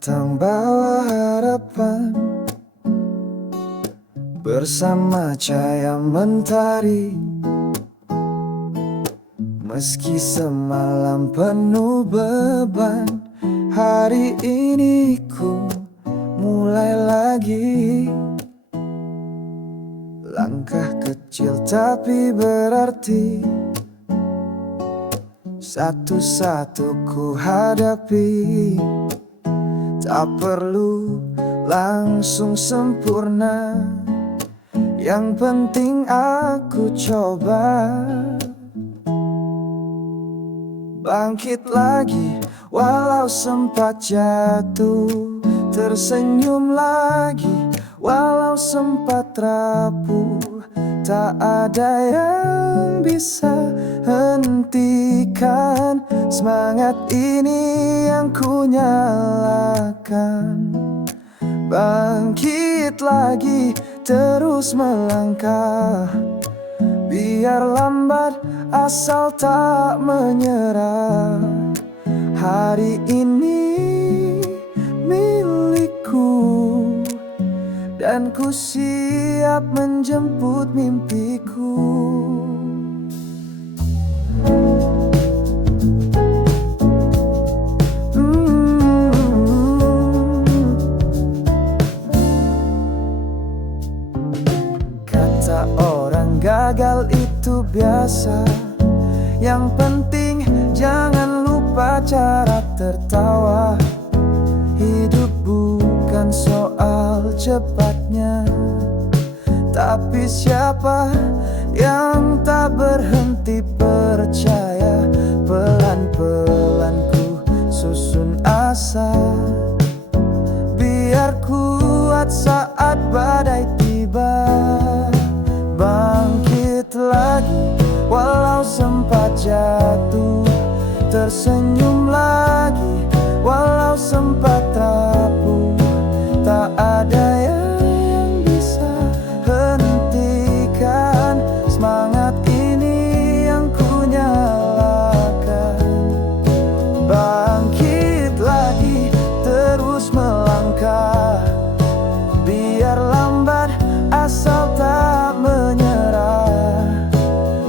datang bawa harapan bersama cahaya mentari. Meski semalam penuh beban, hari ini ku mulai lagi. Langkah kecil tapi berarti, satu-satu ku hadapi. Tak perlu langsung sempurna, yang penting aku coba. Bangkit lagi walau sempat jatuh, tersenyum lagi walau sempat rapuh. Tak ada yang bisa hentikan semangat ini yang ku nyalakan. Bangkit lagi, terus melangkah. Biar lambat, asal tak menyerah. Hari ini milikku, dan ku siap menjemput mimpiku. Kata orang gagal itu biasa, yang penting jangan lupa cara tertawa. Hidup bukan soal cepatnya, tapi siapa yang tak berhenti percaya. Pelan-pelan ku susun asa, biar kuat saat badai tiba. Bangkit lagi walau sempat jatuh, tersenyum lagi walau sempat rapuh. Tak ada yang bisa hentikan semangat ini yang ku nyalakan. Bangkit lagi, terus melangkah. Biar lambat, asal tak menyerah.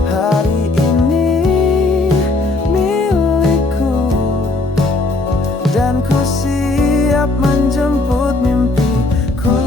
Hari ini milikku, dan ku siap menjemput mimpiku.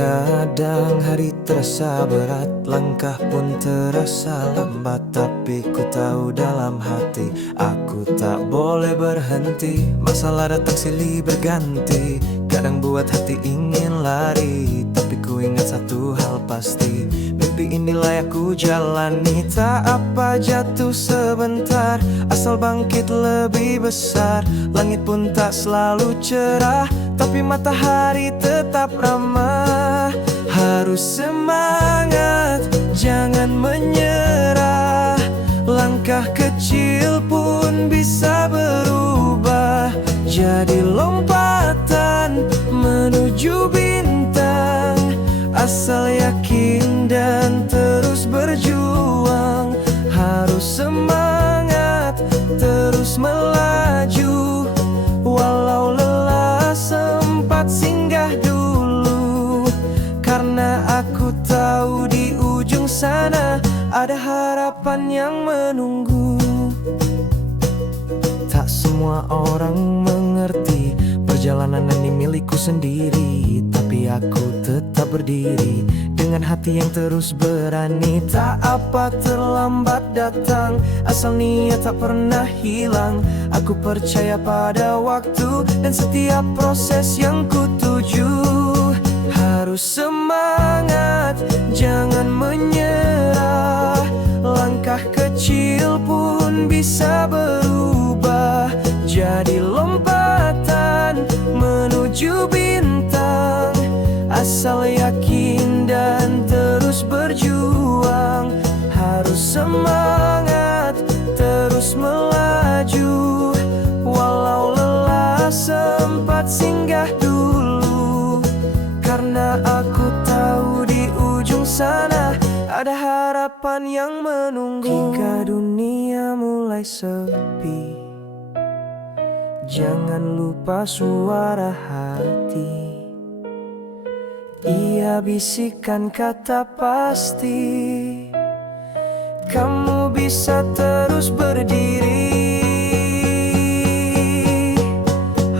Kadang hari terasa berat, langkah pun terasa lambat. Tapi ku tahu dalam hati, aku tak boleh berhenti. Masalah datang silih berganti, kadang buat hati ingin lari. Tapi ku ingat satu hal pasti, mimpi ini layak ku jalani. Tak apa jatuh sebentar, asal bangkit lebih besar. Langit pun tak selalu cerah, tapi matahari tetap ramah. Harus semangat, jangan menyerah. Langkah kecil pun bisa berubah jadi lompatan menuju bintang. Asal yakin dan terus berjuang. Harus semangat, terus melaju. Walau lelah sempat singgah dulu, karena aku tahu di ujung sana ada harapan yang menunggu. Tak semua orang mengerti, perjalanan ini milikku sendiri. Tapi aku tetap berdiri dengan hati yang terus berani. Tak apa terlambat datang, asal niat tak pernah hilang. Aku percaya pada waktu dan setiap proses yang ku tuju. Harus semangat, jangan menyerah. Langkah kecil pun bisa berubah jadi lompatan menuju bintang. Asal yakin dan terus berjuang. Harus semangat, terus melaju. Walau lelah sempat singgah dulu, karena aku tahu di ujung sana ada harapan yang menunggu. Jika dunia mulai sepi, jangan lupa suara hati. Ia bisikan kata pasti, kamu bisa terus berdiri.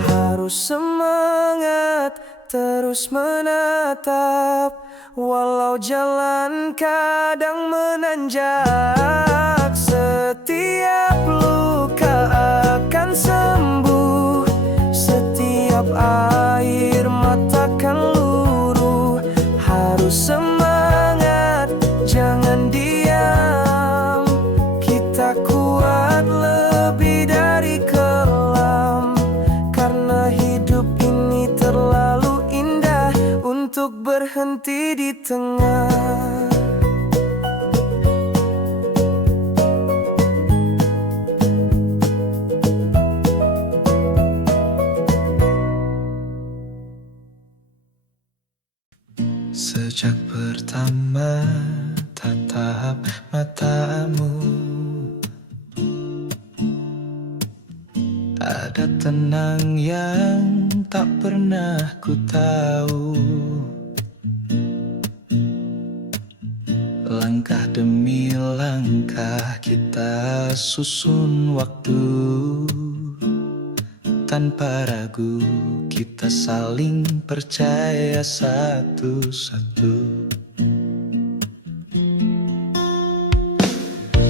Harus semangat, terus menatap. Walau jalan kadang menanjak, setiap luka akan sembuh. Setiap air mata kan luruh. Harus semangat, jangan diam. Kita kuat lebih dari kelam, karena hidup ini terlalu indah untuk berhenti di tengah. Sejak pertama tatap matamu, ada tenang yang tak pernah ku tahu. Langkah demi langkah kita susun waktu. Tanpa ragu kita saling percaya satu-satu.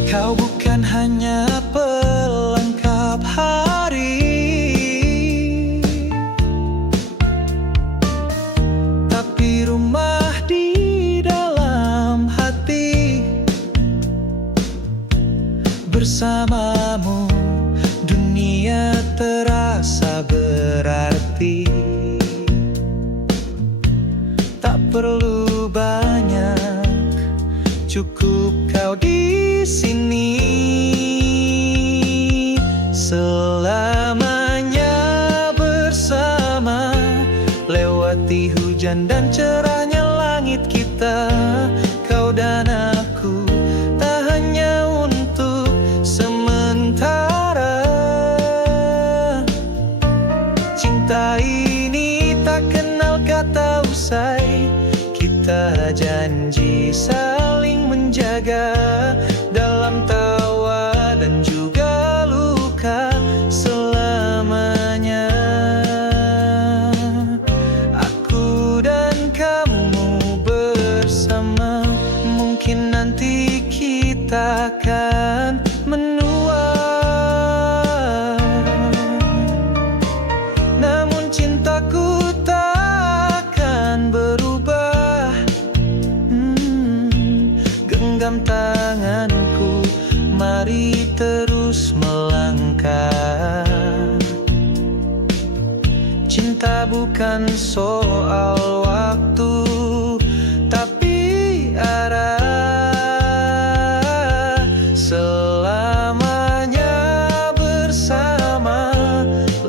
Kau bukan hanya pelengkap hari, tapi rumah di dalam hati. Bersamamu dunia terasa berarti. Tak perlu banyak, cukup kau di sini. Selamanya bersama, lewati hujan dan cerahnya langit kita. Kau dan aku tak hanya untuk sementara. Cinta ini tak kenal kata usai. Kita janji saling menjaga dalam tawa dan juga luka selamanya. Aku dan kamu bersama, mungkin nanti kita akan menua. Namun cintaku takkan berubah. Genggam tanganku, mari terus melangkah. Cinta bukan soal waktu, tapi arah. Selamanya bersama,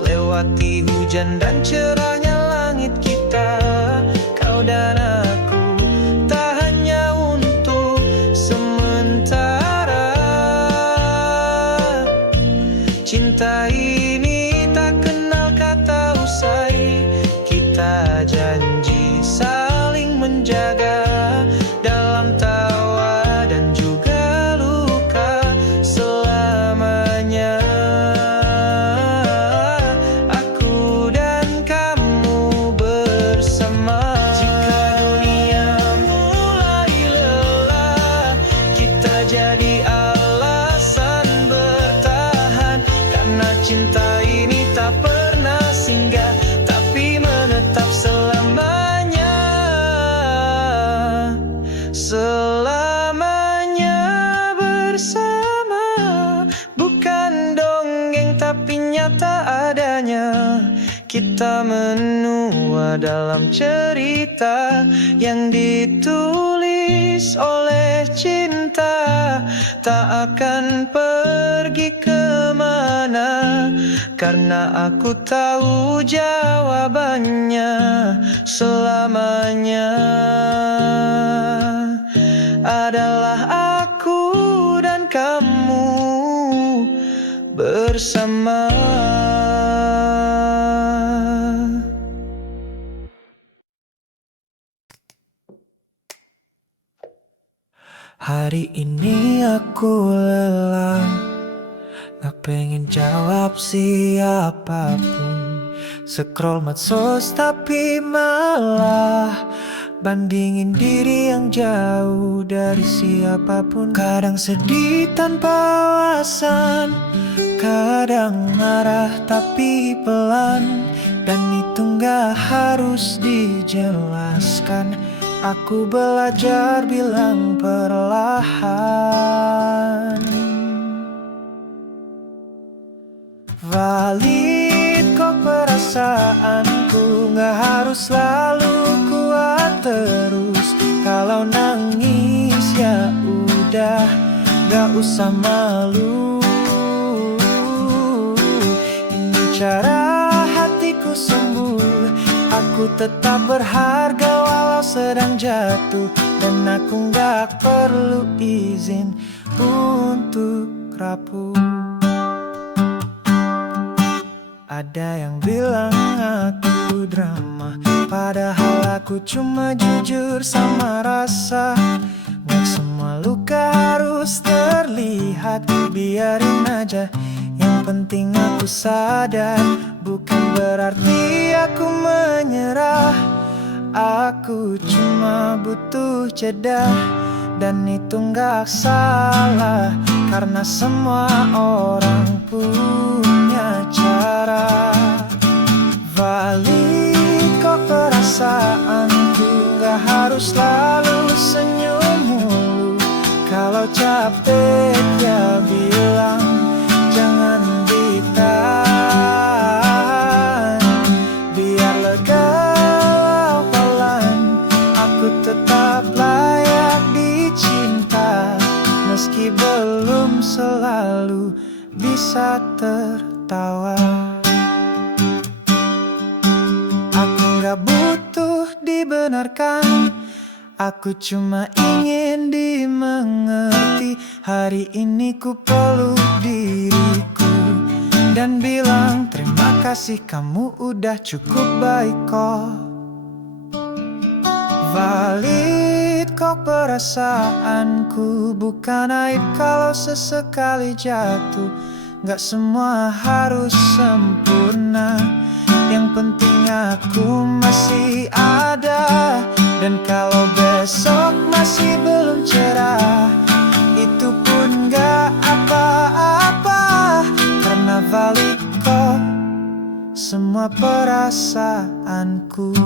lewati hujan dan cerahnya langit kita. Kau dan aku tak hanya untuk sementara. Cinta ini tak kenal kata usai. Kita janji saling menjaga dalam tawa dan juga luka selamanya. Aku dan kamu bersama. Jika dunia mulai lelah, kita jadi alasan bertahan. Karena cinta ini tak pernah singgah, tapi menetap selamanya. kita menua dalam cerita yang ditulis oleh cinta. Tak akan pergi kemana, karena aku tahu jawabannya. Selamanya adalah aku dan kamu bersama. Hari ini aku lelah, gak pengen jawab siapapun. Scroll medsos tapi malah bandingin diri yang jauh dari siapapun. Kadang sedih tanpa alasan, kadang marah tapi pelan. Dan itu gak harus dijelaskan, aku belajar bilang perlahan. Valid kok perasaanku, gak harus selalu kuat terus. Kalau nangis ya udah, gak usah malu. Ini cara hatiku sembuh, aku tetap berharga walau sedang jatuh. Dan aku gak perlu izin untuk rapuh. Ada yang bilang aku drama, padahal aku cuma jujur sama rasa. Gak semua luka harus terlihat, biarin aja. Yang penting aku sadar, bukan berarti aku menyerah. Aku cuma butuh jeda, dan itu gak salah, karena semua orang punya cara. Valid kok perasaanku, gak harus selalu senyum mulu. Kalau capek ya bilang, jangan ditahan. Biar lega pelan, aku tetap layak dicinta. Meski belum selalu bisa tertawa. Aku gak butuh dibenarkan, aku cuma ingin dimengerti. Hari ini ku peluk diriku dan bilang terima kasih, kamu udah cukup baik kok. Valid kok perasaanku, bukan aib kalau sesekali jatuh. Gak semua harus sempurna, yang penting aku masih ada. Dan kalau besok masih belum cerah, itu pun gak apa-apa, karena valid kok semua perasaanku.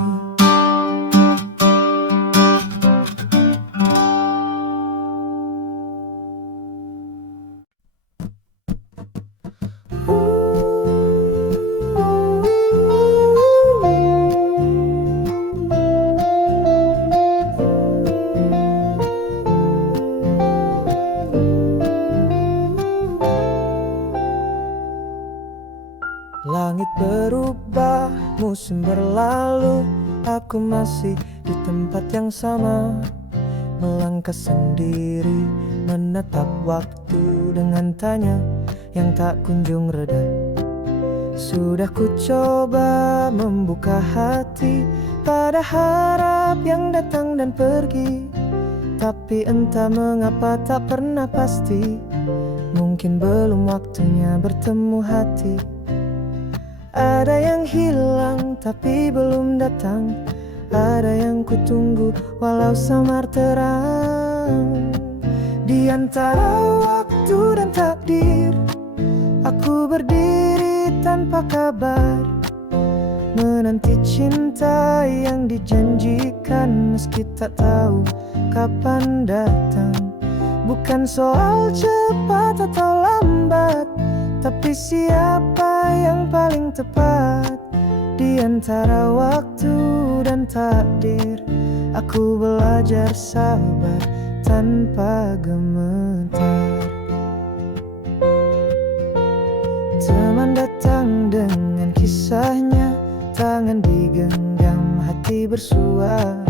Langit berubah, musim berlalu, aku masih di tempat yang sama. Melangkah sendiri, menatap waktu dengan tanya yang tak kunjung reda. Sudah ku coba membuka hati pada harap yang datang dan pergi, tapi entah mengapa tak pernah pasti. Mungkin belum waktunya bertemu hati. Ada yang hilang tapi belum datang, ada yang kutunggu walau samar terang. Di antara waktu dan takdir, aku berdiri tanpa kabar, menanti cinta yang dijanjikan meski tak tahu kapan datang. Bukan soal cepat atau lambat, tapi siapa yang paling tepat Di antara waktu dan takdir, aku belajar sabar tanpa gemetar. Teman datang dengan kisahnya, tangan digenggam, hati bersua.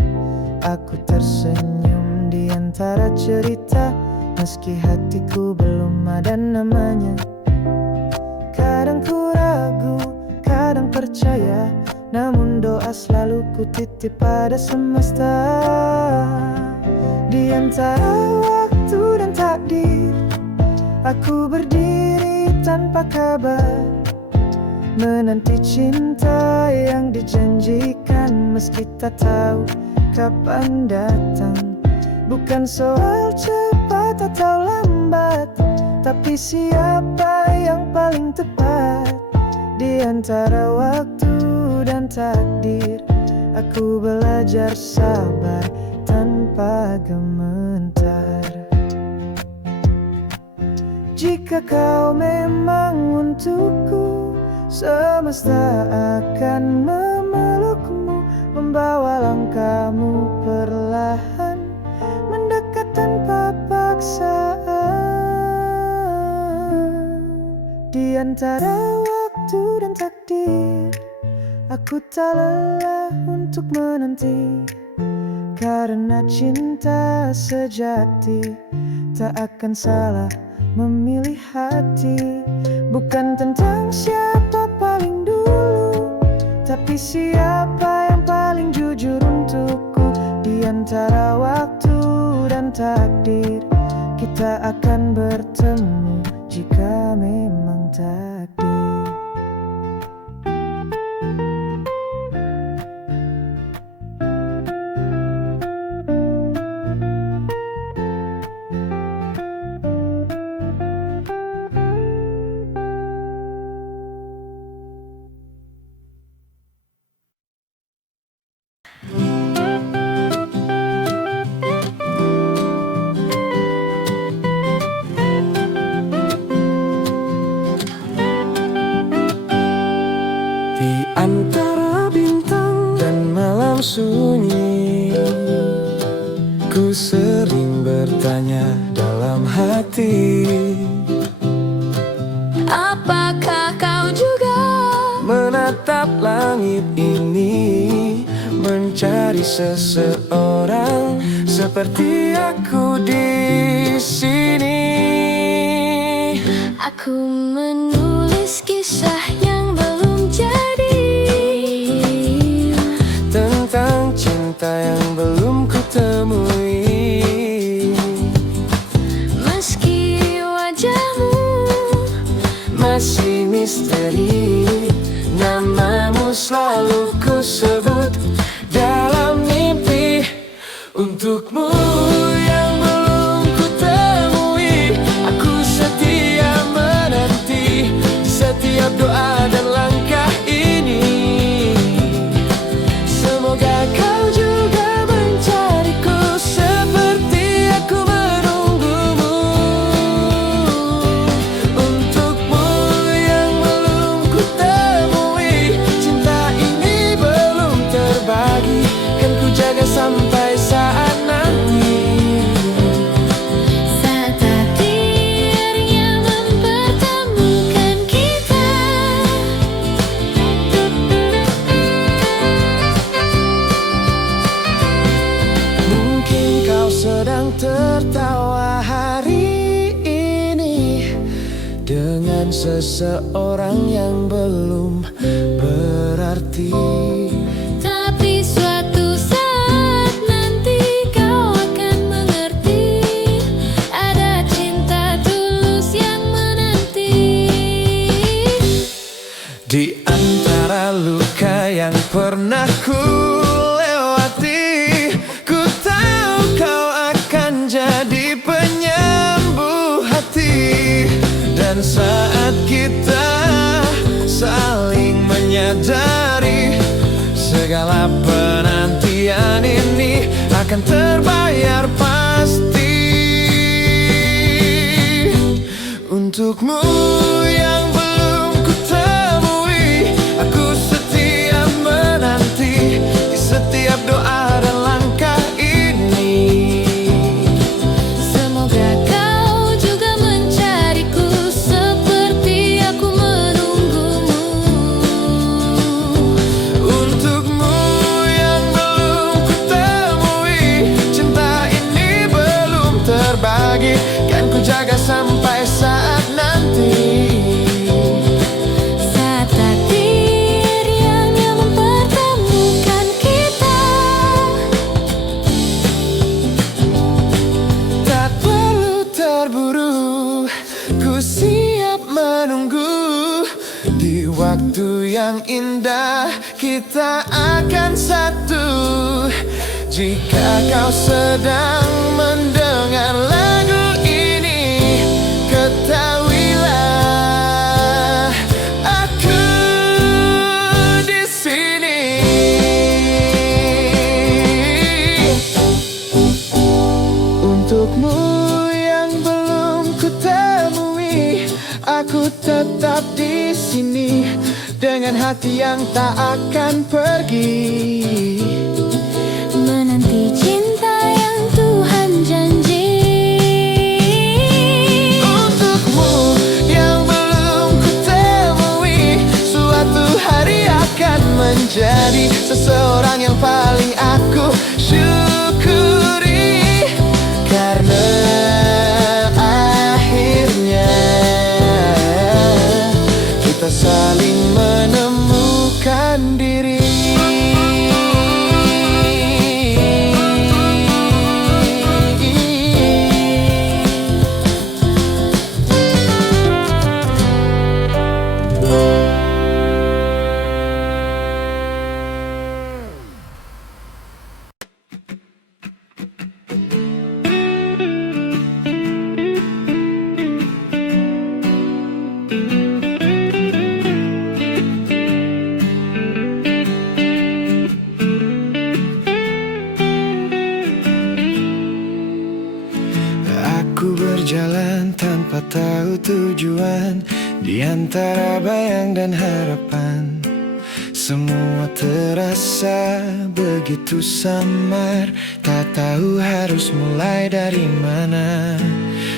Aku tersenyum di antara cerita, meski hatiku belum ada namanya. Kadang ku ragu, kadang percaya, namun doa selalu ku titip pada semesta. Di antara waktu dan takdir, aku berdiri tanpa kabar, menanti cinta yang dijanjikan, meski tak tahu kapan datang. Bukan soal cepat atau lambat, tapi siapa yang paling tepat. Di antara waktu dan takdir, aku belajar sabar tanpa gemetar. Jika kau memang untukku, semesta akan memelukmu, membawa langkahmu perlahan, mendekat tanpa paksaan. Di antara waktu dan takdir, aku tak lelah untuk menanti, karena cinta sejati tak akan salah memilih hati. Bukan tentang siapa paling dulu, tapi siapa yang paling jujur untukku. Di antara waktu dan takdir, kita akan bertemu jika memang takdir. Antara bintang dan malam sunyi, ku sering bertanya dalam hati, apakah kau juga menatap langit ini, mencari seseorang seperti aku di sini. Aku menulis kisah yang belum jadi, tentang cinta yang belum kutemui. meski wajahmu Masih misteri, namamu selalu ku sebut dalam mimpi. Untukmu yang belum ku temui, aku setia menanti setiap doa dan langkah ini. Semoga kau juga mencariku seperti aku menunggumu. Untukmu yang belum ku temui, cinta ini belum terbagi, kan ku jaga sampai saat nanti. saat takdirnya mempertemukan kita. Mungkin kau sedang tertawa hari ini dengan seseorang yang belum berarti. Tapi suatu saat nanti kau akan mengerti, ada cinta tulus yang menanti. Di antara luka yang pernah ku lewati, ku tahu kau akan jadi penyembuh hati. Dan saat kita saling menyadari, segala penantian ini akan terbayar pasti. Untukmu yang belum ku temui, aku setia Di waktu yang indah kita akan satu. Jika kau sedang mendengar lagu ini, ketahuilah aku di sini. Untukmu yang belum kutemui, aku tetap di sini dengan hati yang tak akan pergi. Menanti cinta yang Tuhan janji. Untukmu yang belum kutemui, suatu hari akan menjadi seseorang yang paling aku syukuri. Karena akhirnya kita saling menemukan diri. Aku berjalan tanpa tahu tujuan, di antara bayang dan harapan. Semua terasa begitu samar, tak tahu harus mulai dari mana.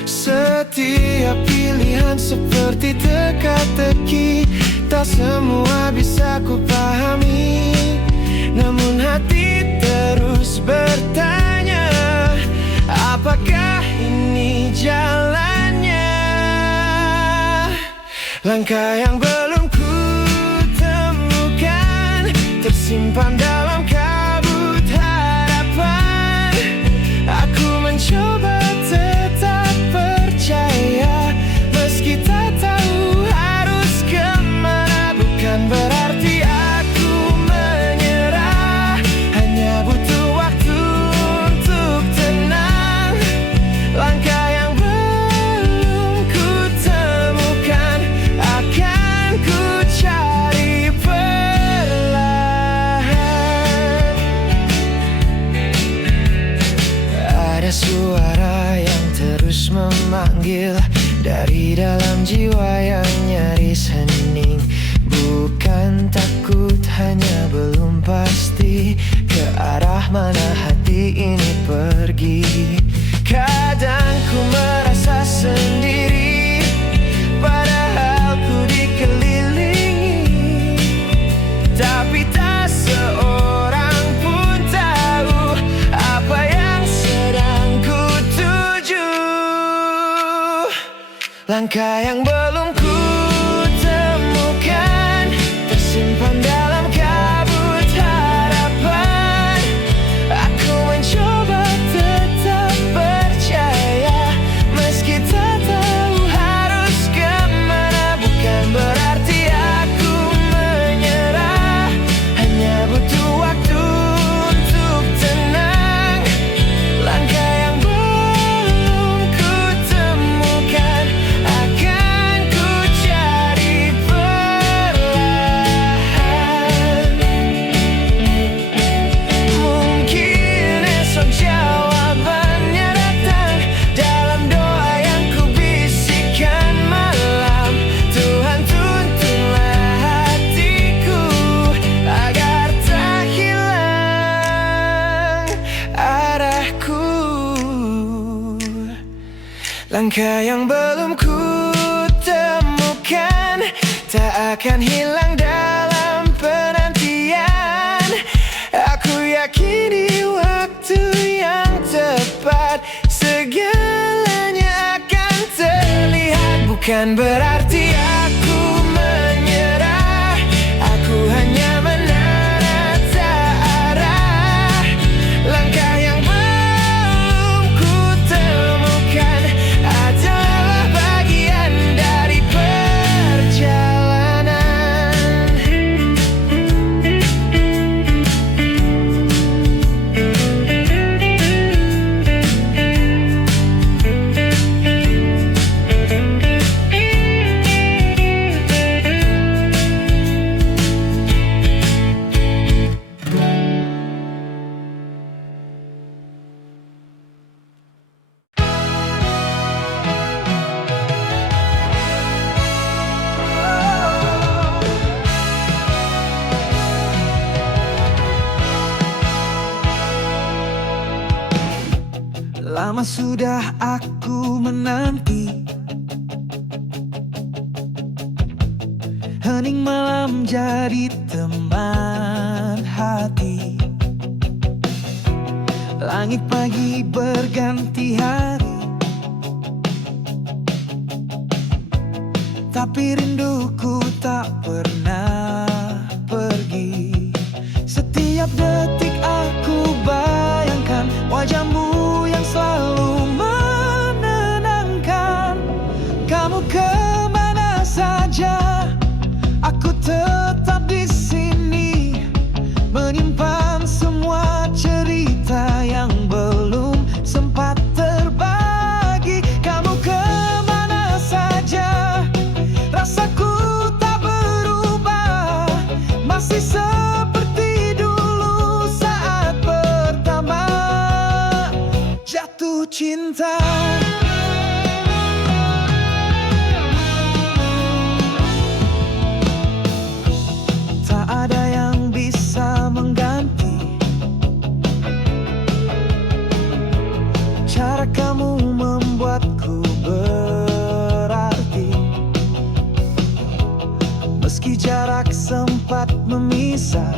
Setiap pilihan seperti teka-teki, tak semua bisa ku pahami. Namun hati terus bertanya, apakah ini jalannya? Langkah yang belum ku temukan, tersimpan dalam kabut harapan. Aku mencoba tetap percaya, meski tak tahu harus kemana. Bukan berarti aku menyerah, hanya butuh waktu untuk tenang. Langkah yang belum ku temukan akan ku cari perlahan. Ada suara yang terus memanggil dari dalam jiwa yang nyaris hening. Bukan takut, hanya belum pasti ke arah mana hati ini pergi. Kadang ku merasa sendiri, padahal ku dikelilingi. Tapi tak seorang pun tahu apa yang sedang ku tuju. Langkah yang belum ku temukan, tersimpan dalam kabut harapan. Aku mencoba tetap percaya, meski tak tahu harus kemana. Bukan berarti aku menyerah, hanya butuh waktu untuk tenang. Langkah yang belum ku temukan akan ku cari perlahan. Mungkin esok jawabannya datang dalam doa yang ku bisikkan malam. Tuhan tuntunlah hatiku agar tak hilang arahku. Langkah yang belum ku temukan tak akan hilang dalam penantian. Aku yakin di waktu yang tepat segalanya akan terlihat. Bukan berarti aku menyerah, aku hanya menata arah. Langkah yang belum ku temukan adalah bagian dari perjalanan. Lama sudah aku menanti, hening malam jadi teman hati. Langit pagi berganti hari, tapi rinduku tak pernah pergi. Setiap detik aku bayangkan wajahmu yang selalu menenangkan. Kamu kemana saja, aku tetap di sini, menyimpan semua cerita yang belum sempat terbagi. Kamu kemana saja, rasaku tak berubah, masih seperti dulu saat pertama jatuh cinta. Tak ada yang bisa mengganti cara kamu membuatku berarti. Meski jarak sempat memisah,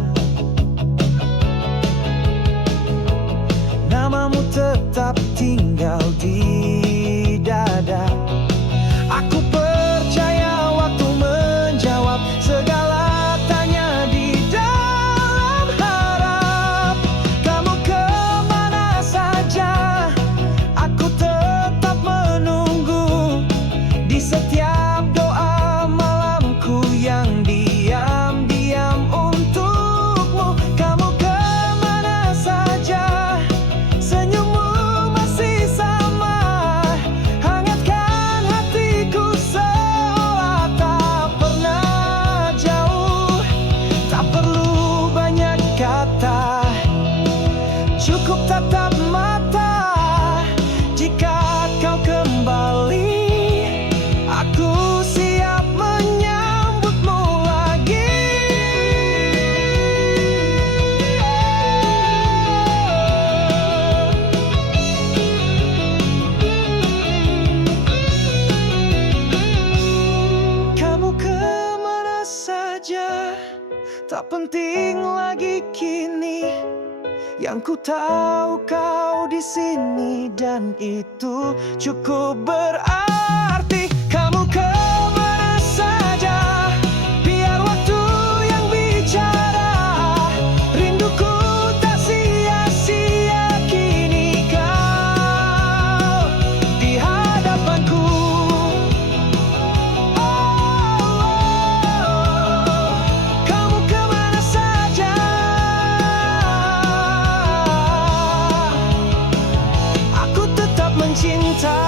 namamu tetap tinggal di dada. Aku percaya waktu menjawab segala tanya di dalam harap. Kamu kemana saja, aku tetap menunggu di setiap doa malamku yang diam-diam untukmu. Kamu kemana saja, senyummu masih sama, hangatkan hatiku seolah tak pernah jauh. Tak perlu banyak kata, cukup tatap mata. Jika kau kembali, aku siap menyambutmu lagi. Kamu kemana saja, tak penting lagi kini. Yang ku tahu kau di sini dan itu cukup berarti. Kamu kemana saja, biar waktu yang bicara. Rinduku tak sia-sia kini kau di hadapanku. Kamu kemana saja, aku tetap mencinta.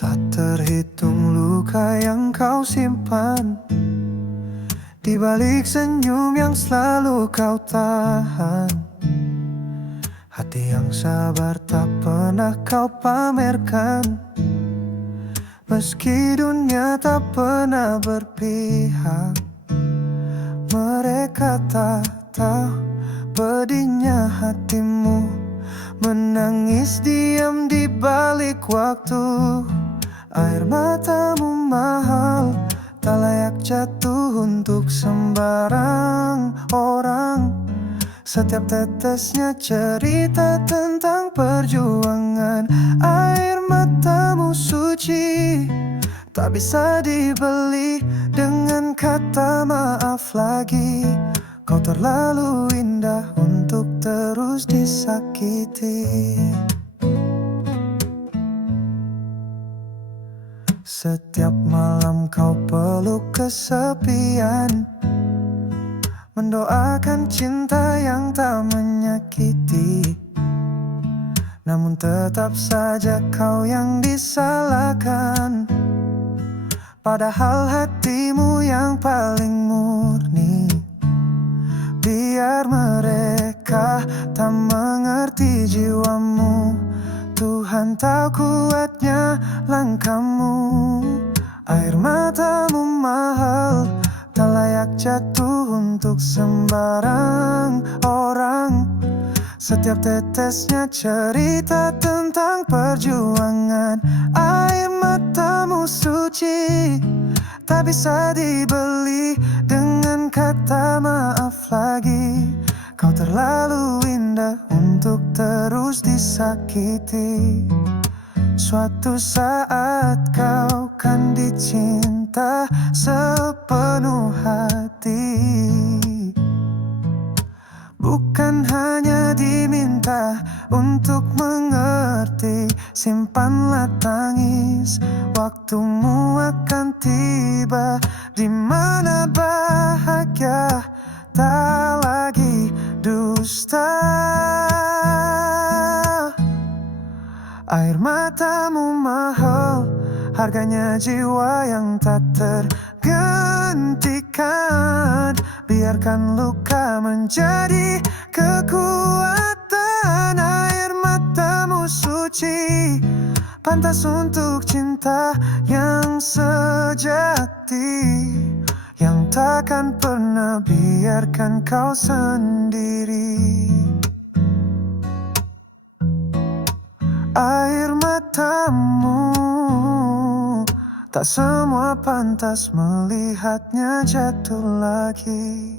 Tak terhitung luka yang kau simpan, di balik senyum yang selalu kau tahan. Hati yang sabar tak pernah kau pamerkan, meski dunia tak pernah berpihak. Mereka tak tahu pedihnya hatimu, menangis diam di balik waktu. Air matamu mahal, tak layak jatuh untuk sembarang orang. Setiap tetesnya cerita tentang perjuangan. Air matamu suci, tak bisa dibeli dengan kata maaf lagi. Kau terlalu indah untuk terus disakiti. Setiap malam kau peluk kesepian, mendoakan cinta yang tak menyakiti. Namun tetap saja kau yang disalahkan, padahal hatimu yang paling murni. Biar mereka Apakah tak mengerti jiwamu? Tuhan tahu kuatnya langkahmu. Air matamu mahal, tak layak jatuh untuk sembarang orang. Setiap tetesnya cerita tentang perjuangan. Air matamu suci, tak bisa dibeli dengan kata maaf lagi. Kau terlalu indah untuk terus disakiti. Suatu saat kau kan dicinta sepenuh hati. Bukan hanya diminta untuk mengerti. Simpanlah tangis, waktumu akan tiba, di mana bahagia tak lagi dusta. Air matamu mahal, harganya jiwa yang tak tergantikan. Biarkan luka menjadi kekuatan. Air matamu suci, pantas untuk cinta yang sejati, yang takkan pernah biarkan kau sendiri. Air matamu, tak semua pantas melihatnya jatuh lagi.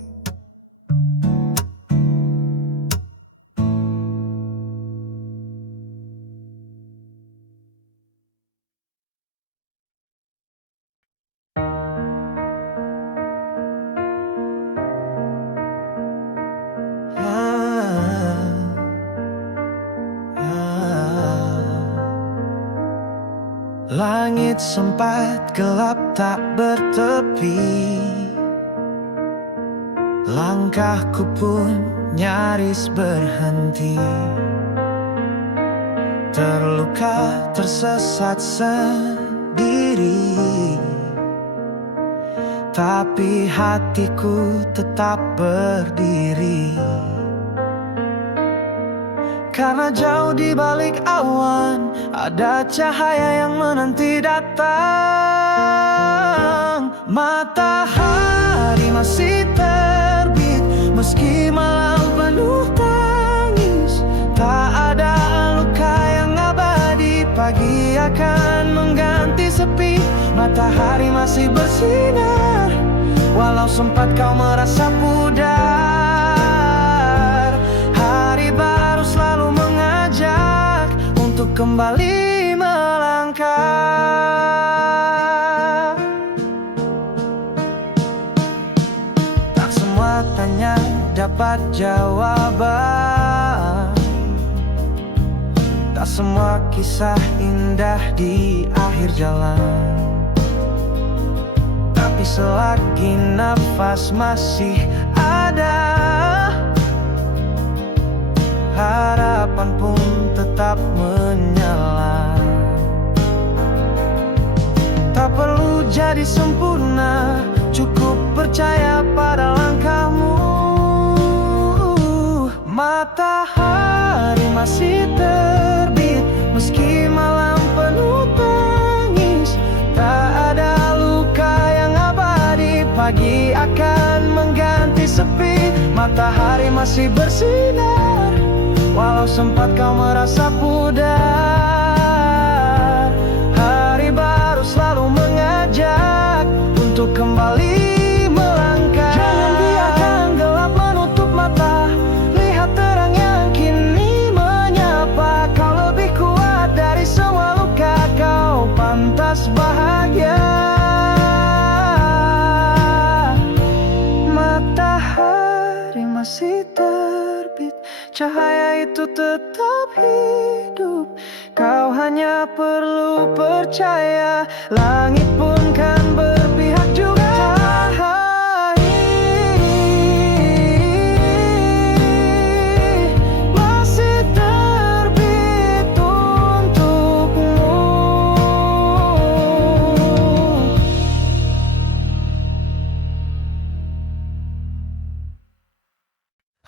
Langit sempat gelap tak bertepi, langkahku pun nyaris berhenti. Terluka, tersesat sendiri, tapi hatiku tetap berdiri. Karena jauh di balik awan ada cahaya yang menanti datang. Matahari masih terbit meski malam penuh tangis. Tak ada luka yang abadi, pagi akan mengganti sepi. Matahari masih bersinar walau sempat kau merasa pudar. Hari baru selalu mengajak untuk kembali melangkah. Tak semua tanya dapat jawaban, tak semua kisah indah di akhir jalan. Tapi selagi nafas masih ada, harapan pun tetap menyala. Tak perlu jadi sempurna, cukup percaya pada langkahmu. Matahari masih terbit meski malam penuh tangis. Tak ada luka yang abadi, pagi akan mengganti sepi. Matahari masih bersinar walau sempat kau merasa pudar. Hari baru selalu mengajak untuk kembali melangkah. Jangan biarkan gelap menutup mata, lihat terang yang kini menyapa. Kau lebih kuat dari semua luka, kau pantas bahagia. Matahari masih terbit, cahaya itu tetap hidup. Kau hanya perlu percaya, langit pun kan berpihak juga. Matahari masih terbit untukmu.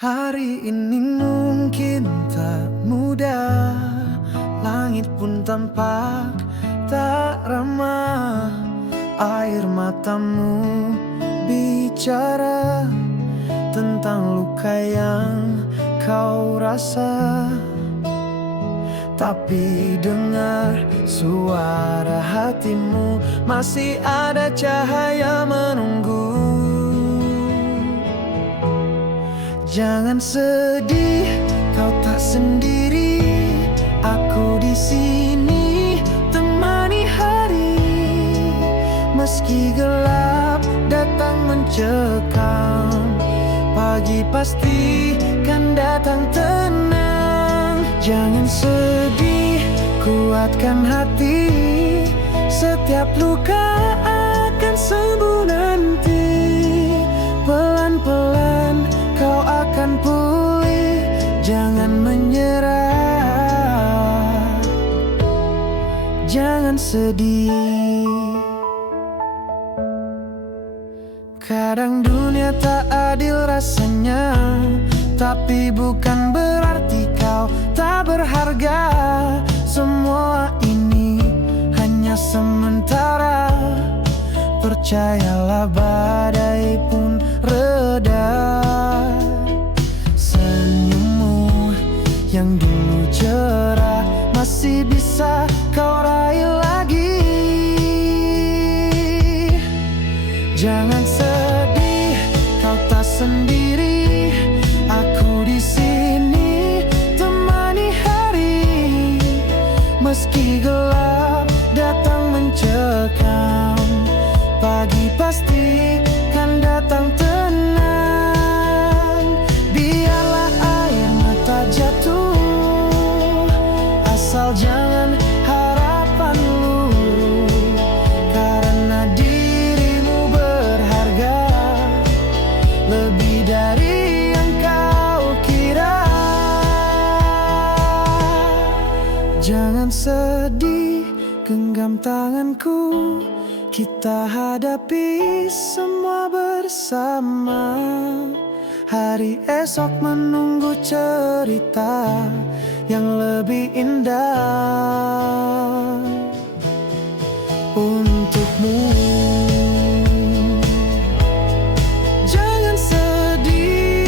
Hari ini air matamu bicara tentang luka yang kau rasa. Tapi dengar suara hatimu, masih ada cahaya menunggu. Jangan sedih, kau tak sendiri. Aku di sini temani hari. Meski gelap datang mencekam, pagi pasti kan datang tenang. Jangan sedih, kuatkan hati. Setiap luka akan sembuh nanti. Pelan-pelan kau akan pulih. Jangan menyerah, jangan sedih. Kadang dunia tak adil rasanya, tapi bukan berarti kau tak berharga. Semua ini hanya sementara. Percayalah, badai pun reda. Senyummu yang dulu cerah masih bisa kau raih lagi. Jangan sedih, kau tak sendiri. Aku di sini temani hari. Meski gelap datang mencekam, pagi pasti kan datang tenang. Biarlah air mata jatuh, asal jangan harapan luruh. Karena dirimu berharga lebih dari yang kau kira. Jangan sedih, genggam tanganku. Kita hadapi semua bersama. Hari esok menunggu cerita yang lebih indah untukmu. Jangan sedih,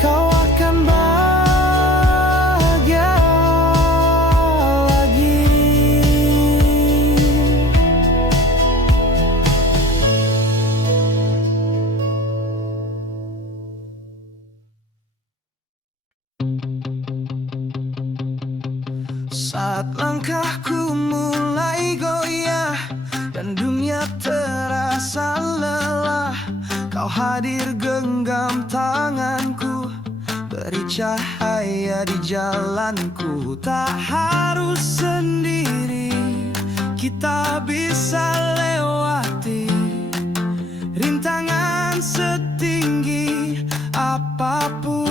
kau akan bahagia lagi. Saat langkahku mulai goyah dan dunia terasa lelah, kau hadir genggam tanganku, beri cahaya di jalanku. Tak harus sendiri, kita bisa lewati rintangan setinggi apapun.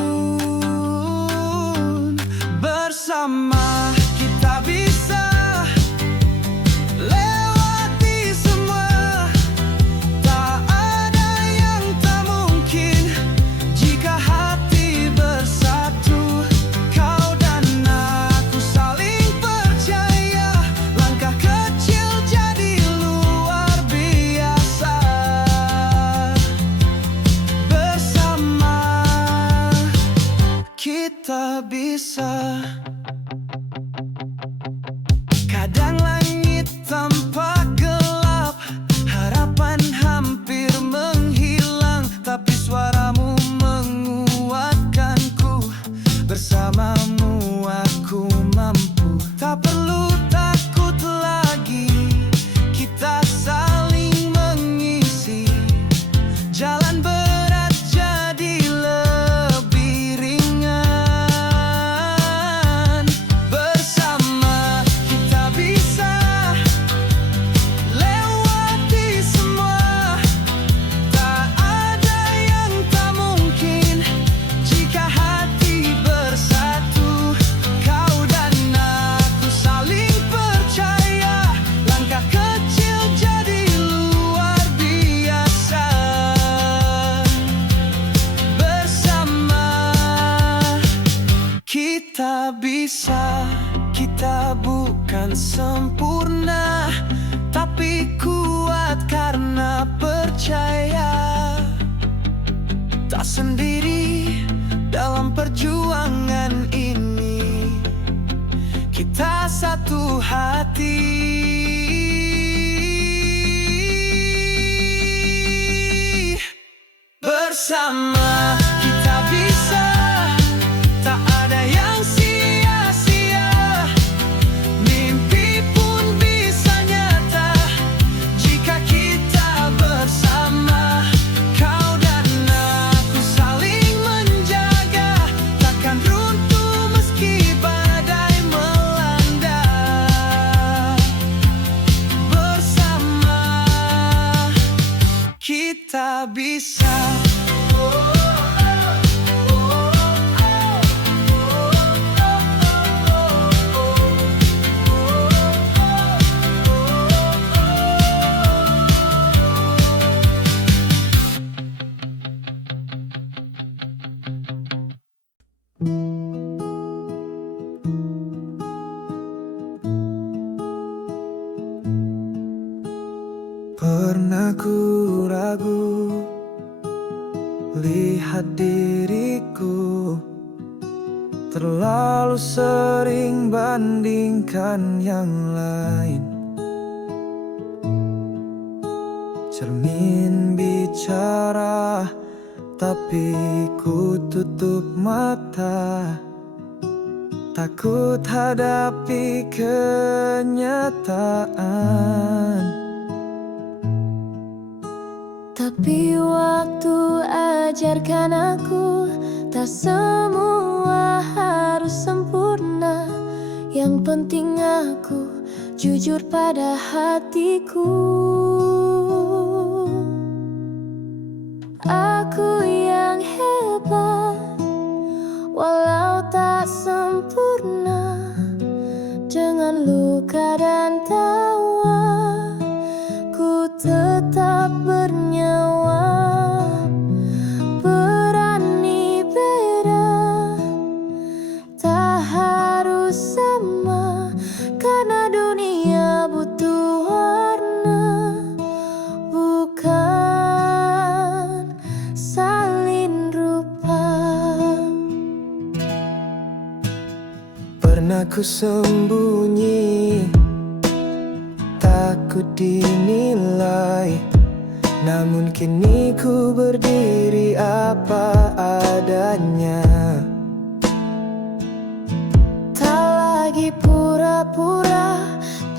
Bersama kita bisa lewati semua. Tak ada yang tak mungkin jika hati bersatu. Kau dan aku saling percaya. bukan sempurna, tapi kuat karena percaya. Tak sendiri dalam perjuangan ini, kita satu hati. Bersama kita bisa, tak ada yang sia-sia. Mimpi pun bisa nyata jika kita bersama. Kau dan aku saling menjaga, takkan runtuh meski badai melanda. Bersama kita bisa. Pernah ku ragu, lihat diriku terlalu sering bandingkan yang lain. Cermin bicara, tapi ku tutup mata. Takut hadapi kenyataan. Tapi waktu ajarkan aku, tak semua harus sempurna. Yang penting aku jujur pada hatiku. Aku yang hebat, walau tak sempurna. Dengan luka dan tawa, ku tetap bernyawa. Berani beda, tak harus sama, karena dunia butuh warna, bukan salin rupa. Pernah ku sembunyi, takut dinilai, namun kini ku berdiri apa adanya. Tak lagi pura-pura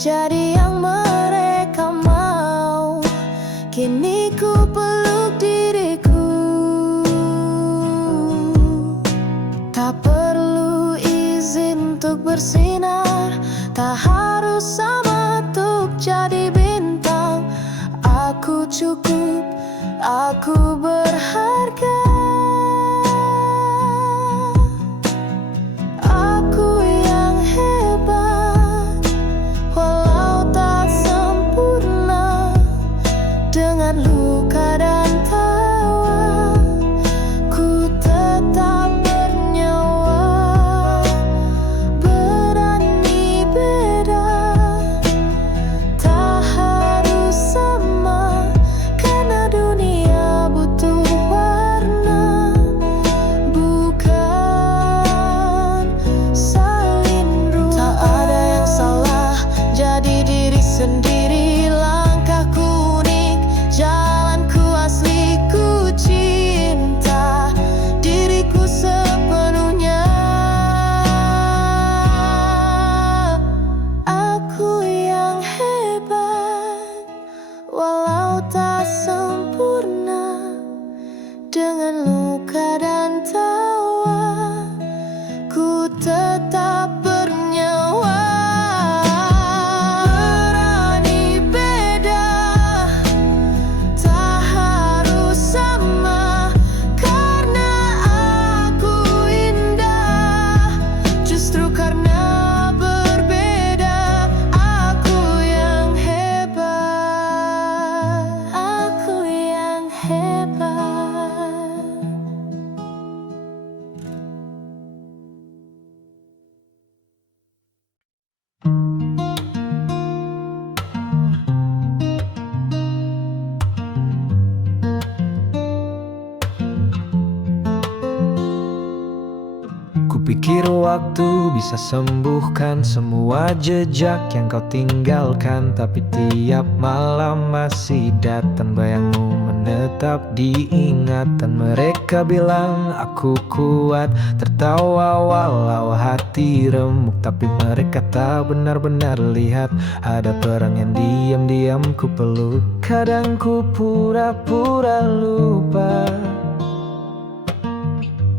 jadi yang mereka mau. Kini ku peluk diriku, tak perlu izin untuk bersinar, tak harus sama untuk jadi bintang. Aku cukup, aku berharga. Aku yang hebat, walau tak sempurna. Dengan luka dan tawa, ku tetap bernyawa. Berani beda, tak harus sama, karena dunia butuh warna, Kupikir waktu bisa sembuhkan semua jejak yang kau tinggalkan, tapi tiap malam masih datang bayangmu menetap di ingatan. Mereka bilang aku kuat, tertawa walau hati remuk, tapi mereka tak benar-benar lihat ada perang yang diam-diam ku peluk. Kadang ku pura-pura lupa,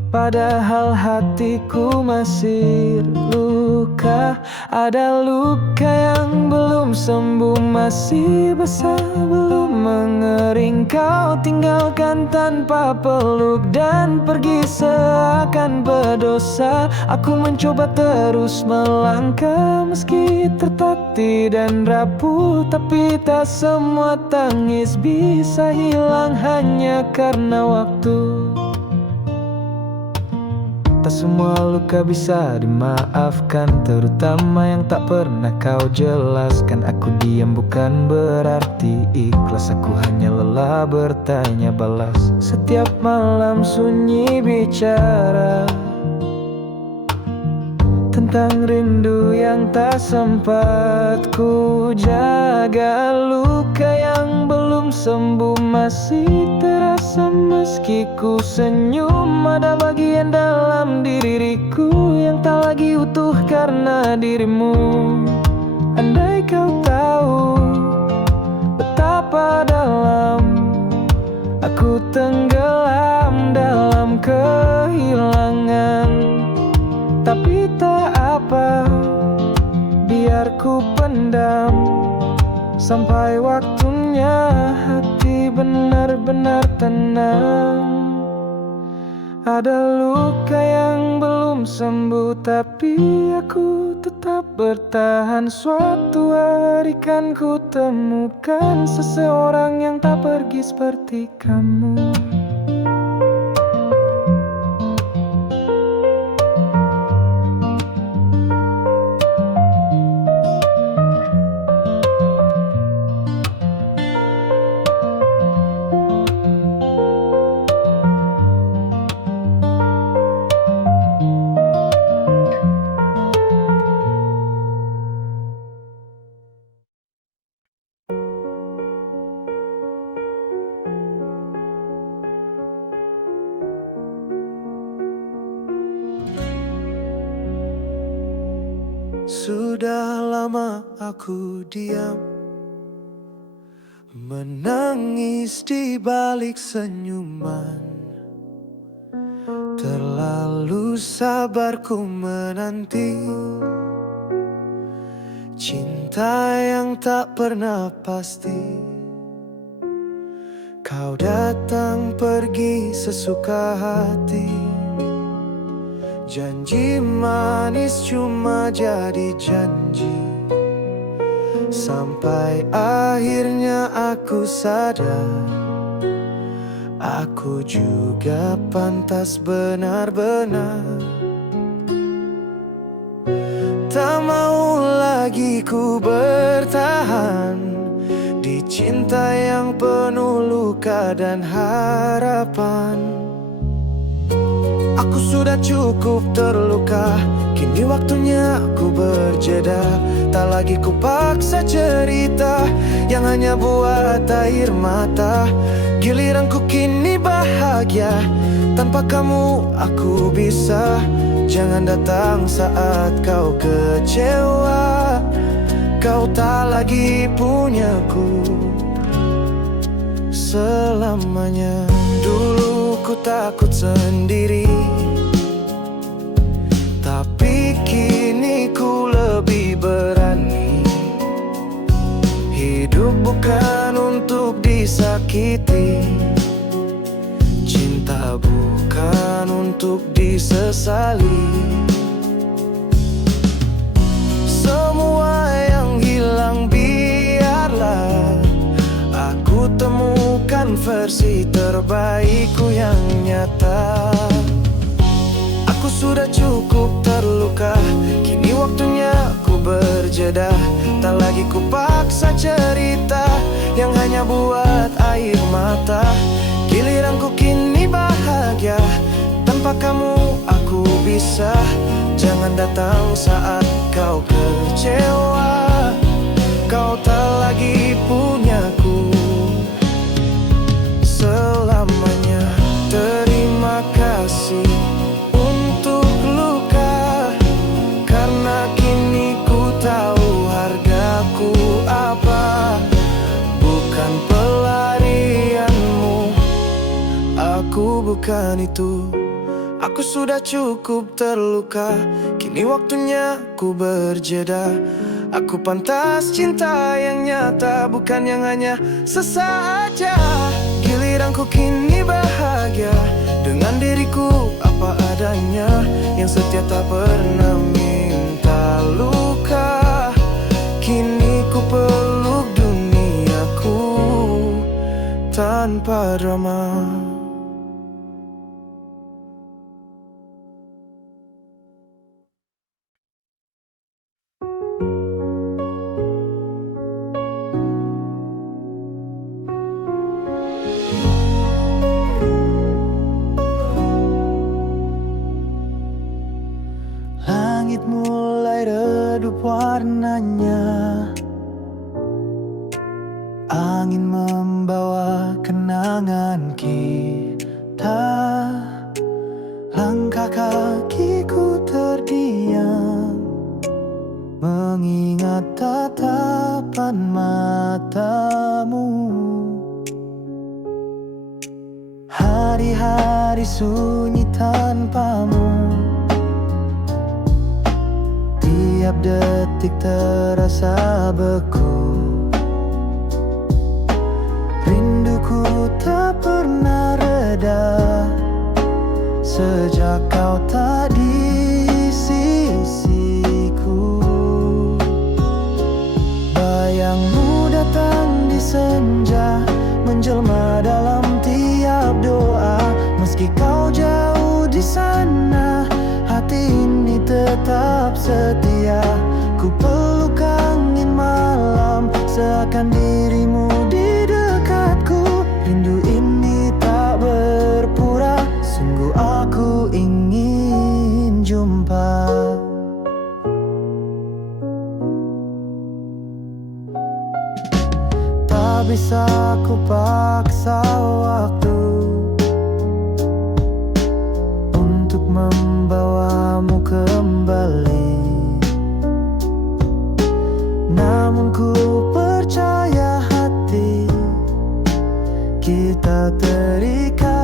padahal hatiku masih luka. Ada luka yang belum sembuh, masih basah belum mengering. Kau tinggalkan tanpa peluk dan pergi seakan berdosa. Aku mencoba terus melangkah meski tertatih dan rapuh, tapi tak semua tangis bisa hilang hanya karena waktu. Tak semua luka bisa dimaafkan, terutama yang tak pernah kau jelaskan. Aku diam bukan berarti ikhlas, aku hanya lelah bertanya balas. Setiap malam sunyi bicara tentang rindu yang tak sempat ku jaga. Luka yang belum sembuh masih terasa meski ku senyum. Ada bagian dalam diriku yang tak lagi utuh karena dirimu. Andai kau tahu betapa dalam aku tenggelam dalam kehilangan, tapi tak apa, biar ku pendam sampai waktunya hati benar-benar tenang. Ada luka yang belum sembuh, tapi aku tetap bertahan. Suatu hari kan ku temukan seseorang yang tak pergi seperti kamu. Sudah lama aku diam, menangis di balik senyuman. Terlalu sabarku menanti cinta yang tak pernah pasti. Kau datang pergi sesuka hati, janji manis cuma jadi janji. Sampai akhirnya aku sadar, aku juga pantas benar-benar. Tak mau lagi ku bertahan di cinta yang penuh luka dan harapan. Aku sudah cukup terluka, kini waktunya aku berjeda. Tak lagi ku paksa cerita yang hanya buat air mata. Giliranku kini bahagia, tanpa kamu aku bisa. Jangan datang saat kau kecewa, kau tak lagi punyaku selamanya. Dulu ku takut sendiri, tapi kini ku lebih berani. Hidup bukan untuk disakiti, cinta bukan untuk disesali. Semua yang hilang biarlah aku temukan versi terbaikku yang nyata. Aku sudah cukup terluka, kini waktunya ku berjeda. Tak lagi ku paksa cerita yang hanya buat air mata. Giliranku kini bahagia, tanpa Tanpa kamu aku bisa. Jangan datang saat kau kecewa. Kau tak lagi punyaku selamanya. Terima kasih untuk luka, karena kini ku tahu hargaku apa. Bukan pelarianmu, aku bukan itu. Aku sudah cukup terluka, kini waktunya ku berjeda. Aku pantas cinta yang nyata, bukan yang hanya sesaat aja. Giliranku kini bahagia dengan diriku apa adanya, yang setia tak pernah minta luka. Kini ku peluk duniaku tanpa drama. Langit mulai redup warnanya, angin membawa kenangan kita. Langkah kakiku terdiam, mengingat tatapan matamu. Hari-hari sunyi tanpamu, tiap detik terasa beku. Rinduku tak pernah reda sejak kau tak di sisiku. Bayangmu datang di senja, menjelma dalam tiap doa. Meski kau jauh di sana, hati ini tetap setia. Ku peluk angin malam, seakan dirimu di dekatku. Rindu ini tak berpura, sungguh aku ingin jumpa. Tak bisa ku paksa waktu untuk membawamu kembali. Namun ku percaya hati kita terikat.